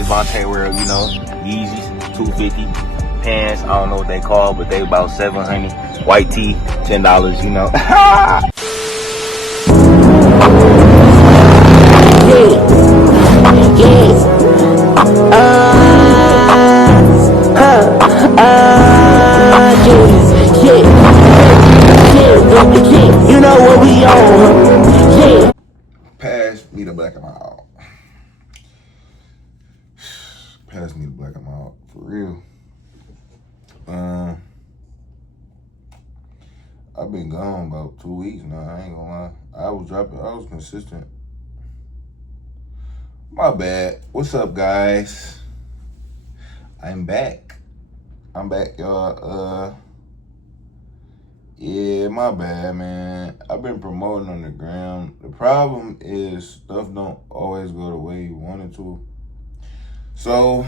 It's Vontae World, you know. Yeezys, 250. Pants, I don't know what they call, but they about $700. White tee, $10, you know. You know what we on, yeah. Pass me the black amount. Pass me the black amount, for real. I've been gone about 2 weeks now, I ain't gonna lie. I was consistent. My bad. What's up, guys? I'm back, y'all. Yeah, my bad, man. I've been promoting on the gram. The problem is stuff don't always go the way you want it to. So,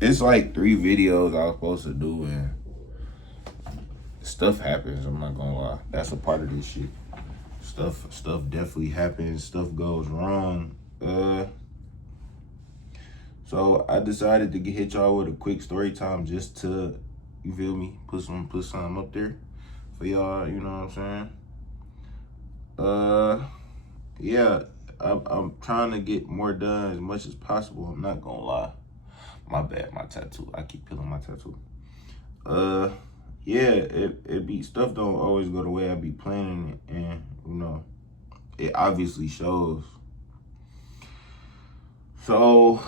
it's like 3 videos I was supposed to do, and stuff happens, I'm not gonna lie. That's a part of this shit. Stuff definitely happens. Stuff goes wrong. So I decided to hit y'all with a quick story time just to, you feel me, put something up there for y'all, you know what I'm saying? Yeah, I'm trying to get more done as much as possible, I'm not gonna lie. My bad, my tattoo. I keep peeling my tattoo. Yeah, it be, stuff don't always go the way I be planning it, and you know, it obviously shows. So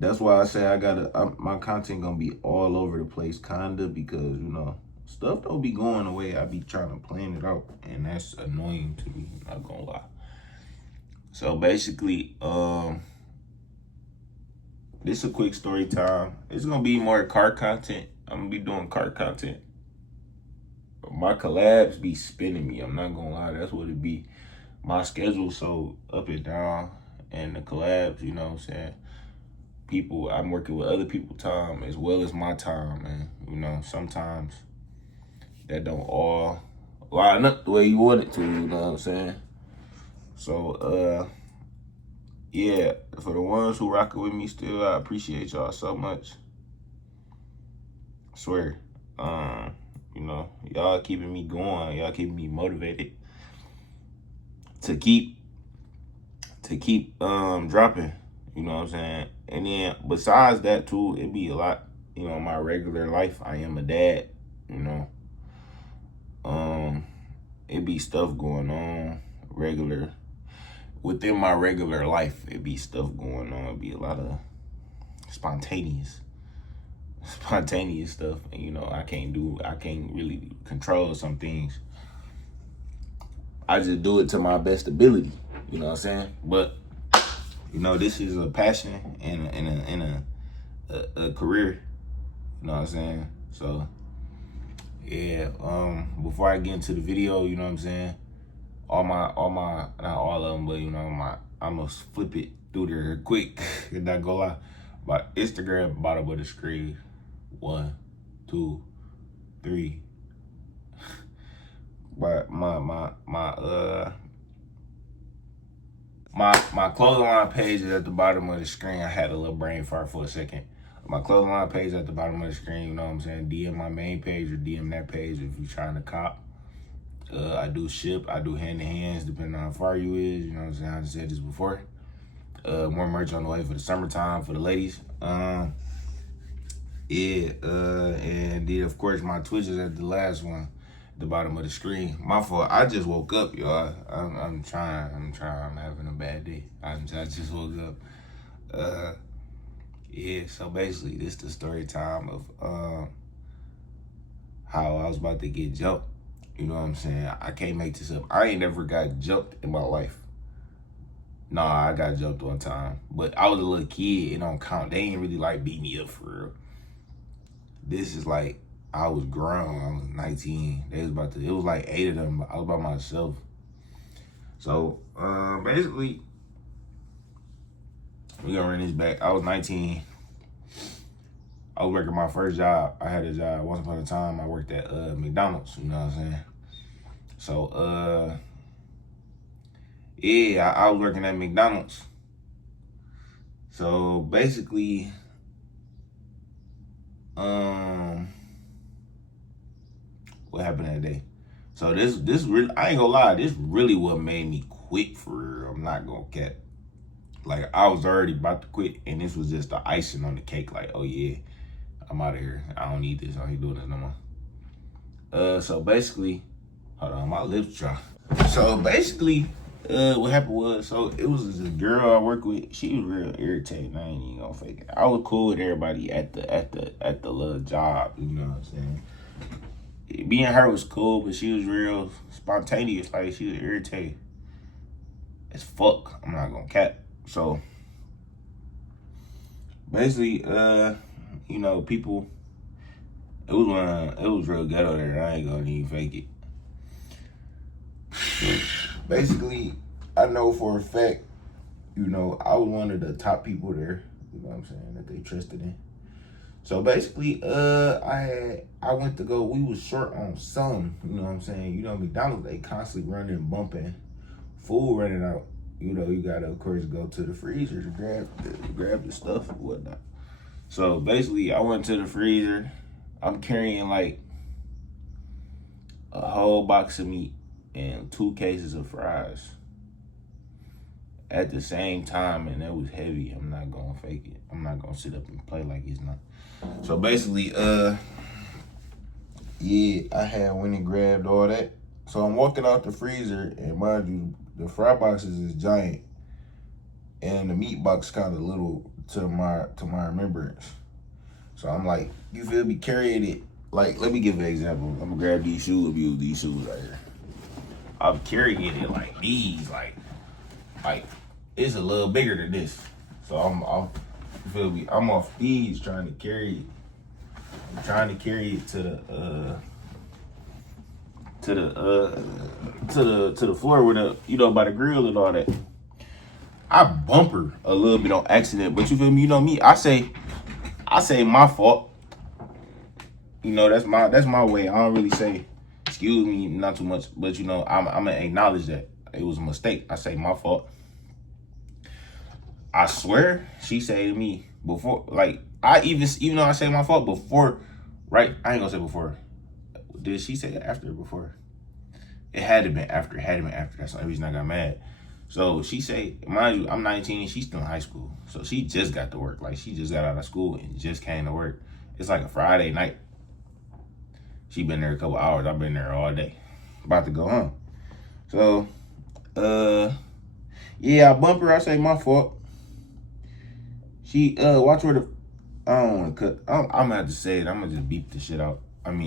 that's why I say my content gonna be all over the place, kinda, because you know, stuff don't be going the way I be trying to plan it out, and that's annoying to me, I'm not gonna lie. So basically, this is a quick story time. It's gonna be more car content. I'm gonna be doing car content. My collabs be spinning me, I'm not gonna lie, that's what it be. My schedule's so up and down, and the collabs, you know what I'm saying? I'm working with other people's time as well as my time, and you know, sometimes that don't all line up the way you want it to, you know what I'm saying? So, yeah, for the ones who rockin' with me still, I appreciate y'all so much. I swear, you know, y'all keeping me going, y'all keeping me motivated to keep dropping, you know what I'm saying? And then besides that too, it be a lot, you know, my regular life. I am a dad, you know. It be stuff going on within my regular life. It be stuff going on. It be a lot of spontaneous stuff, and you know, I can't really control some things. I just do it to my best ability, you know what I'm saying? But you know, this is a passion and a career, you know what I'm saying? So yeah, before I get into the video, you know what I'm saying? All my not all of them, but you know, I'm gonna flip it through there quick. Not gonna lie. My Instagram, bottom of the screen. 1, 2, 3. My clothing line page is at the bottom of the screen. I had a little brain fart for a second. My clothing line page is at the bottom of the screen, you know what I'm saying? DM my main page or DM that page if you're trying to cop. I do ship, I do hand to hands depending on how far you is, you know what I'm saying? I just said this before. More merch on the way for the summertime for the ladies. And then of course my Twitch is at the last one, the bottom of the screen. My fault, I just woke up, y'all. I'm trying, I'm having a bad day. I just woke up. Yeah, so basically this the story time of how I was about to get jumped. You know what I'm saying? I can't make this up. I ain't never got jumped in my life. Nah, I got jumped one time, but I was a little kid, it don't count. They ain't really like beat me up for real. This is like, I was grown, I was 19. It was like 8 of them, I was by myself. So, basically, we gonna run this back. I was 19. I was working my first job. I had a job once upon a time. I worked at McDonald's, you know what I'm saying? So, yeah, I was working at McDonald's. So basically, what happened that day? So this really, I ain't gonna lie, this really what made me quit for real. I'm not gonna cap. Like, I was already about to quit, and this was just the icing on the cake. Like, oh yeah, I'm out of here. I don't need this. I ain't doing this no more. So basically, hold on, my lips dry. So basically, what happened was, so it was this girl I work with. She was real irritating. I ain't even gonna fake it. I was cool with everybody at the little job. You know what I'm saying? Me and her was cool, but she was real spontaneous. Like, she was irritating as fuck. I'm not gonna cap. So basically, you know, people, it was real ghetto there. I ain't gonna even fake it. Basically, I know for a fact, you know, I was one of the top people there. You know what I'm saying? That they trusted in. So basically, I went to go. We was short on some. You know what I'm saying? You know, McDonald, they constantly running and bumping, food running out. You know, you gotta, of course, go to the freezer to grab the stuff and whatnot. So basically, I went to the freezer. I'm carrying like a whole box of meat and 2 cases of fries at the same time, and that was heavy. I'm not gonna fake it. I'm not gonna sit up and play like it's not. So basically, yeah, I had went and grabbed all that. So I'm walking out the freezer, and mind you, the fry boxes is giant, and the meat box kind of little to my remembrance. So I'm like, you feel me, carrying it. Like, let me give an example. I'm gonna grab these shoes, abuse these shoes right here. I'm carrying it like these, like it's a little bigger than this. So I'm you feel me? I'm off these trying to carry it. I'm trying to carry it to the floor with the, you know, by the grill and all that. I bump her a little bit on accident, but you feel me? You know me. I say my fault. You know, that's my way. I don't really say excuse me, not too much, but you know, I'm gonna acknowledge that it was a mistake. I say my fault. I swear, she said to me before, like, I even though I say my fault before, right? I ain't gonna say before. Did she say it after or before? It had to been after. It had to been after. That's the only reason I got mad. So she say, mind you, I'm 19, she's still in high school. So she just got to work. Like, she just got out of school and just came to work. It's like a Friday night. She been there a couple hours. I've been there all day. About to go home. So, yeah, I bump her. I say my fault. She, watch where the, I don't want to cut. I'm gonna have to say it. I'm gonna just beep the shit out. I'm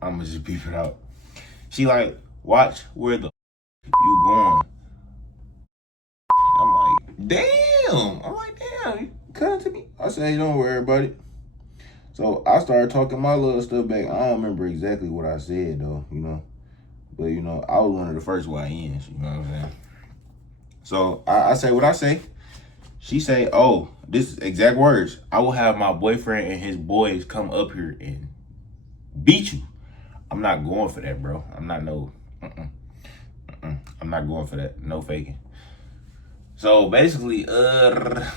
gonna just beep it out. She like, watch where the you going. I'm like, damn, you come to me. I say, don't worry about it. So I started talking my little stuff back. I don't remember exactly what I said though, you know. But you know, I was one of the first YNs, you know what I'm saying? So I say what I say. She say, oh, this is exact words. I will have my boyfriend and his boys come up here and beat you. I'm not going for that, bro. I'm not I'm not going for that. No faking. So basically, I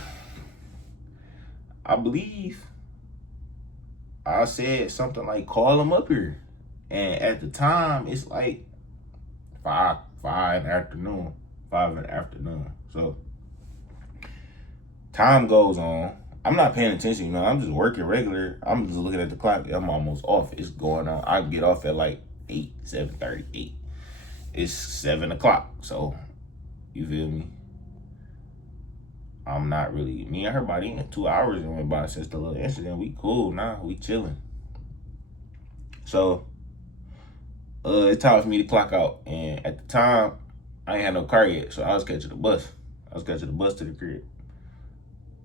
believe I said something like, call him up here. And at the time, it's like 5 in the afternoon. 5 in the afternoon. So time goes on. I'm not paying attention, you know. I'm just working regular. I'm just looking at the clock. I'm almost off. It's going on. I get off at like 7:30, 8. It's 7 o'clock. So, you feel me? I'm not really, me and her body, 2 hours and went by since the little incident. We cool now. We chilling. So, it's time for me to clock out. And at the time, I ain't had no car yet. So I was catching the bus. I was catching the bus to the crib.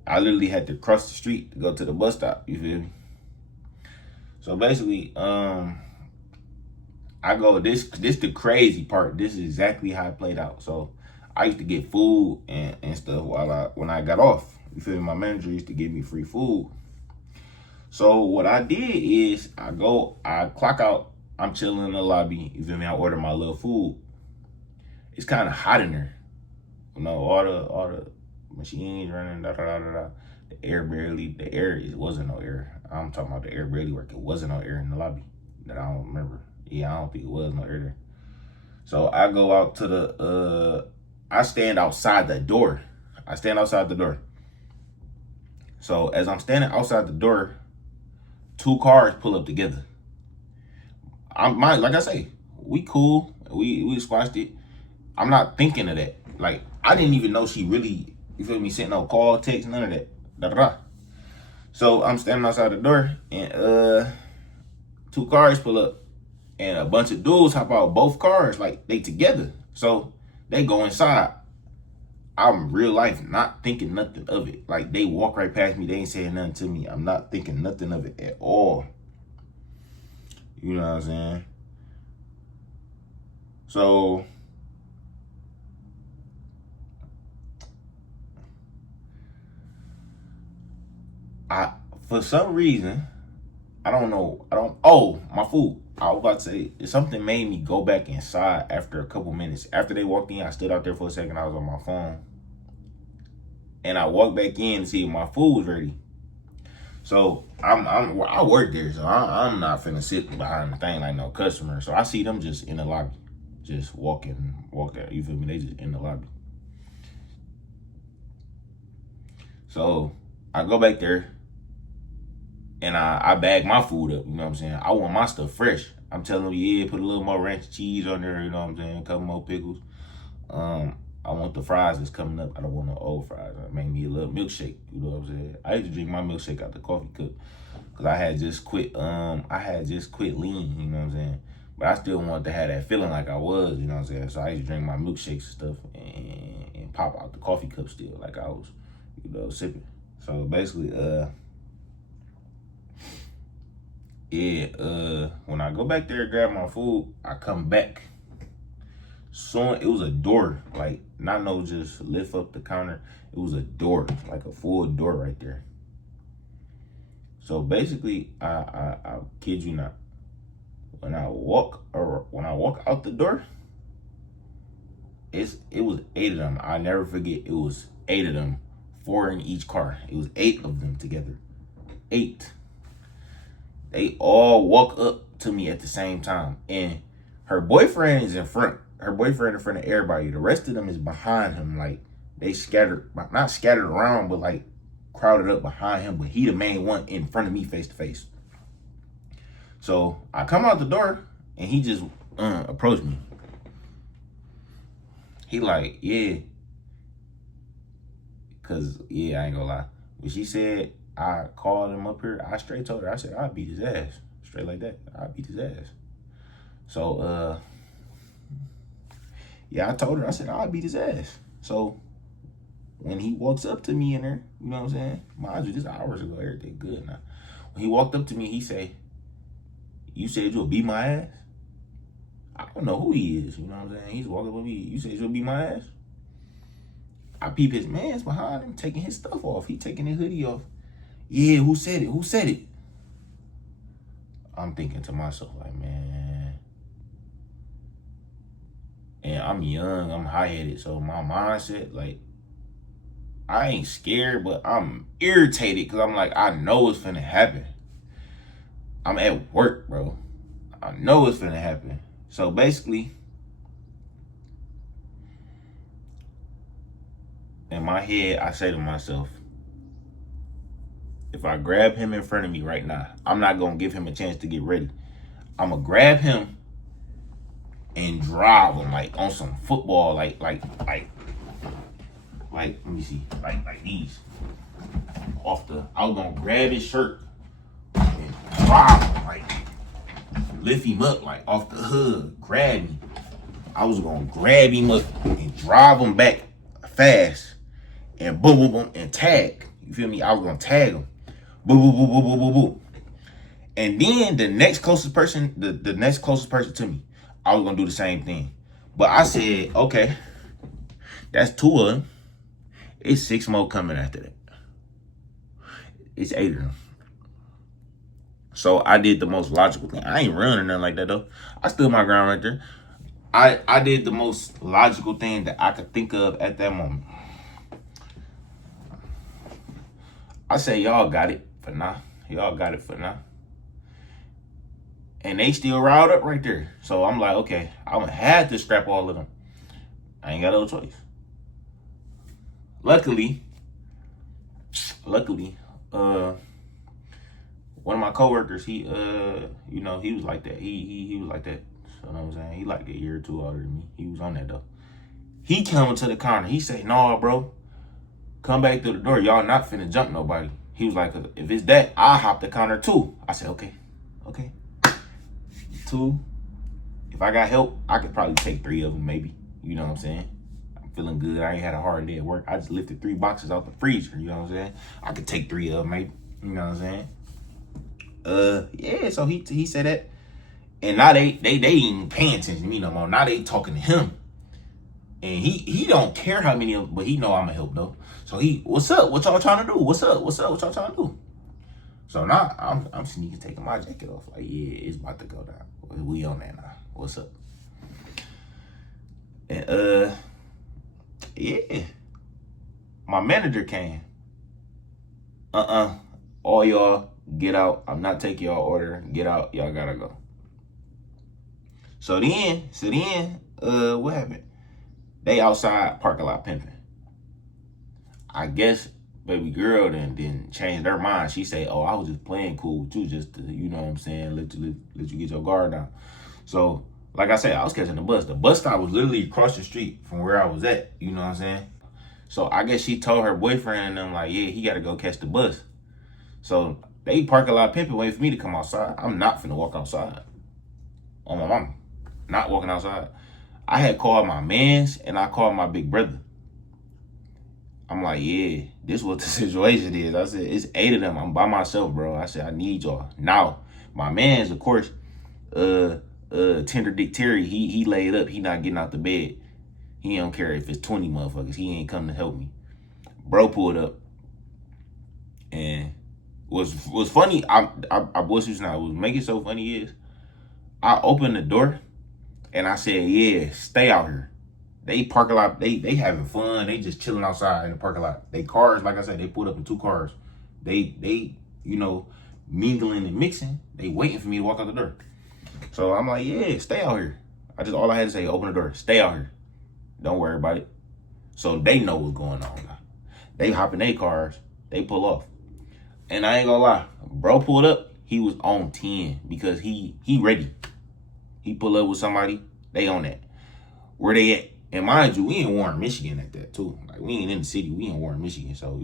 I literally had to cross the street to go to the bus stop. You feel me? So basically, I go, this the crazy part. This is exactly how it played out. So I used to get food and stuff when I got off. You feel me? My manager used to give me free food. So what I did is I clock out, I'm chilling in the lobby. You feel me? I order my little food. It's kind of hot in there. You know, all the machines running, da da da da da. It wasn't no air. I'm talking about the air barely work. It wasn't no air in the lobby that I don't remember. Yeah, I don't think it was no air there. So I go out to I stand outside the door. So as I'm standing outside the door, 2 cars pull up together. Like I say, we cool. We squashed it. I'm not thinking of that. Like, I didn't even know she really, you feel me, sent no call, text, none of that. Da da da. So I'm standing outside the door, and 2 cars pull up, and a bunch of dudes hop out both cars, like they together. So they go inside. I'm real life not thinking nothing of it. Like, they walk right past me. They ain't saying nothing to me. I'm not thinking nothing of it at all. You know what I'm saying? So for some reason, my food. I was about to say, something made me go back inside after a couple minutes. After they walked in, I stood out there for a second. I was on my phone. And I walked back in to see if my food was ready. So I work there, so I'm not finna sit behind the thing like no customer. So I see them just in the lobby, just walk out. You feel me? They just in the lobby. So I go back there, and I bag my food up. You know what I'm saying? I want my stuff fresh. I'm telling them, yeah, put a little more ranch cheese on there. You know what I'm saying? A couple more pickles. I want the fries that's coming up. I don't want no old fries. I make me a little milkshake. You know what I'm saying? I used to drink my milkshake out the coffee cup because I had just quit. Lean. You know what I'm saying? But I still wanted to have that feeling like I was. You know what I'm saying? So I used to drink my milkshakes and stuff and pop out the coffee cup still like I was, sipping. So basically, when I go back there and grab my food, I come back. Soon, it was a door, like, not no just lift up the counter. It was a door, like a full door right there. So basically, I kid you not, when I walk out the door, it was 8 of them. I never forget. It was 8 of them, 4 in each car. It was 8 of them together. 8. They all walk up to me at the same time, and her boyfriend is in front. Her boyfriend in front of everybody. The rest of them is behind him. Like, they not scattered around, but like crowded up behind him. But he the main one in front of me face to face. So I come out the door and he just approached me. He like, yeah. Cause I ain't gonna lie. When she said I called him up here, I straight told her, I said, I'll beat his ass. Straight like that. I'll beat his ass. So I told her, I said, I'll beat his ass. So when he walks up to me in there, you know what I'm saying? Mind you, this hours ago, everything good now. When he walked up to me, he say, you said you'll beat my ass? I don't know who he is, you know what I'm saying? He's walking with me. You said you'll beat my ass? I peep his man's behind him, taking his stuff off. He taking his hoodie off. Yeah, who said it? Who said it? I'm thinking to myself, like, man. And I'm young, I'm high-headed, so my mindset, like, I ain't scared, but I'm irritated because I'm like, I know it's finna happen. I'm at work, bro. I know it's finna happen. So basically, in my head, I say to myself, if I grab him in front of me right now, I'm not gonna give him a chance to get ready. I'm gonna grab him and drive him like on some football, like let me see, like these. I was gonna grab his shirt and drive him, like lift him up like off the hood, grab me. I was gonna grab him up and drive him back fast and boom, boom, boom, and tag. You feel me? I was gonna tag him. Boom, boom, boom, boom, boom, boom, boom. And then the next closest person, the next closest person to me, I was gonna do the same thing. But I said, okay, that's 2 of them. It's 6 more coming after that. It's 8 of them. So I did the most logical thing. I ain't running nothing like that though. I stood my ground right there. I did the most logical thing that I could think of at that moment. I say, y'all got it for now. Y'all got it for now. And they still riled up right there. So I'm like, okay, I'm gonna have to scrap all of them. I ain't got no choice. Luckily, one of my coworkers, he was like that. He was like that. So you know what I'm saying? He like a year or two older than me. He was on that though. He coming to the counter. He say, "No, bro, come back through the door. Y'all not finna jump nobody." He was like, "If it's that, I'll hop the counter too." I said, okay. 2. If I got help, I could probably take 3 of them, maybe. You know what I'm saying? I'm feeling good. I ain't had a hard day at work. I just lifted 3 boxes out the freezer. You know what I'm saying? I could take 3 of them, maybe. You know what I'm saying? Yeah. So he said that, and now they ain't paying attention to me no more. Now they talking to him, and he don't care how many of them, but he know I'ma help though. So what's up? What y'all trying to do? What's up? What y'all trying to do? So now I'm sneaking taking my jacket off. Like, yeah, it's about to go down. We on that now. What's up? And yeah. My manager came. All y'all get out. I'm not taking y'all order. Get out. Y'all gotta go. So then, what happened? They outside parking lot pimping. I guess baby girl then changed their mind. She say, "Oh, I was just playing cool with you, just to, you know what I'm saying, let you get your guard down." So, like I said, I was catching the bus. The bus stop was literally across the street from where I was at. You know what I'm saying? So I guess she told her boyfriend and them like, yeah, he got to go catch the bus. So they park a lot pimping waiting for me to come outside. I'm not finna walk outside. On my mama, not walking outside. I had called my mans and I called my big brother. I'm like, yeah, this is what the situation is. I said, it's 8 of them. I'm by myself, bro. I said, I need y'all. Now, my man's, of course, Tender Dick Terry, he laid up. He not getting out the bed. He don't care if it's 20 motherfuckers. He ain't coming to help me. Bro pulled up. And was funny, I was making it so funny is, I opened the door and I said, yeah, stay out here. They parking lot, they having fun. They just chilling outside in the parking lot. They cars, like I said, they pulled up in 2 cars. They mingling and mixing. They waiting for me to walk out the door. So I'm like, yeah, stay out here. All I had to say, open the door, stay out here. Don't worry about it. So they know what's going on now. They hop in their cars, they pull off. And I ain't gonna lie, bro pulled up, he was on 10 because he ready. He pull up with somebody, they on that. Where they at? And mind you, we in Warren, Michigan at that too. Like, we ain't in the city, we in Warren, Michigan. So,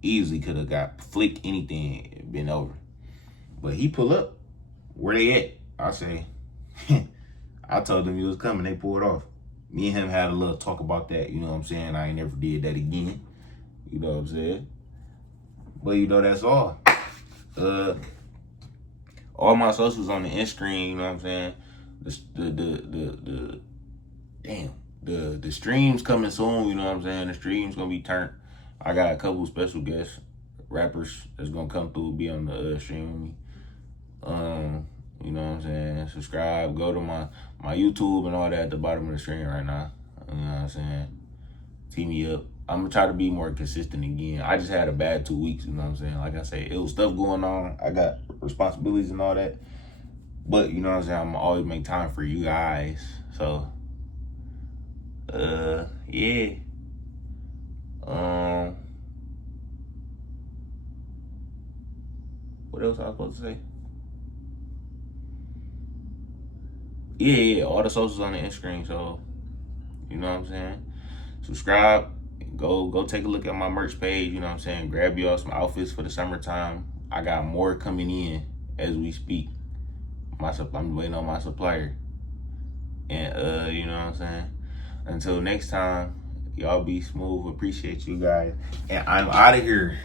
easily could have got flicked anything, been over. But he pull up, where they at? I say, I told them he was coming, they pulled off. Me and him had a little talk about that, you know what I'm saying? I ain't never did that again. You know what I'm saying? But that's all. All my socials on the end screen, you know what I'm saying? The stream's coming soon, you know what I'm saying? The stream's gonna be turned. I got a couple special guests, rappers that's gonna come through, be on the stream with me. You know what I'm saying? Subscribe, go to my YouTube and all that at the bottom of the screen right now. You know what I'm saying? Tee me up. I'm gonna try to be more consistent again. I just had a bad 2 weeks, you know what I'm saying? Like I say, it was stuff going on. I got responsibilities and all that. But you know what I'm saying? I'm gonna always make time for you guys. So, yeah. What else I was supposed to say? Yeah, all the socials on the end screen. So, you know what I'm saying? Subscribe. Go take a look at my merch page. You know what I'm saying? Grab y'all some outfits for the summertime. I got more coming in as we speak. I'm waiting on my supplier. And you know what I'm saying? Until next time, y'all be smooth. Appreciate you guys. And I'm out of here.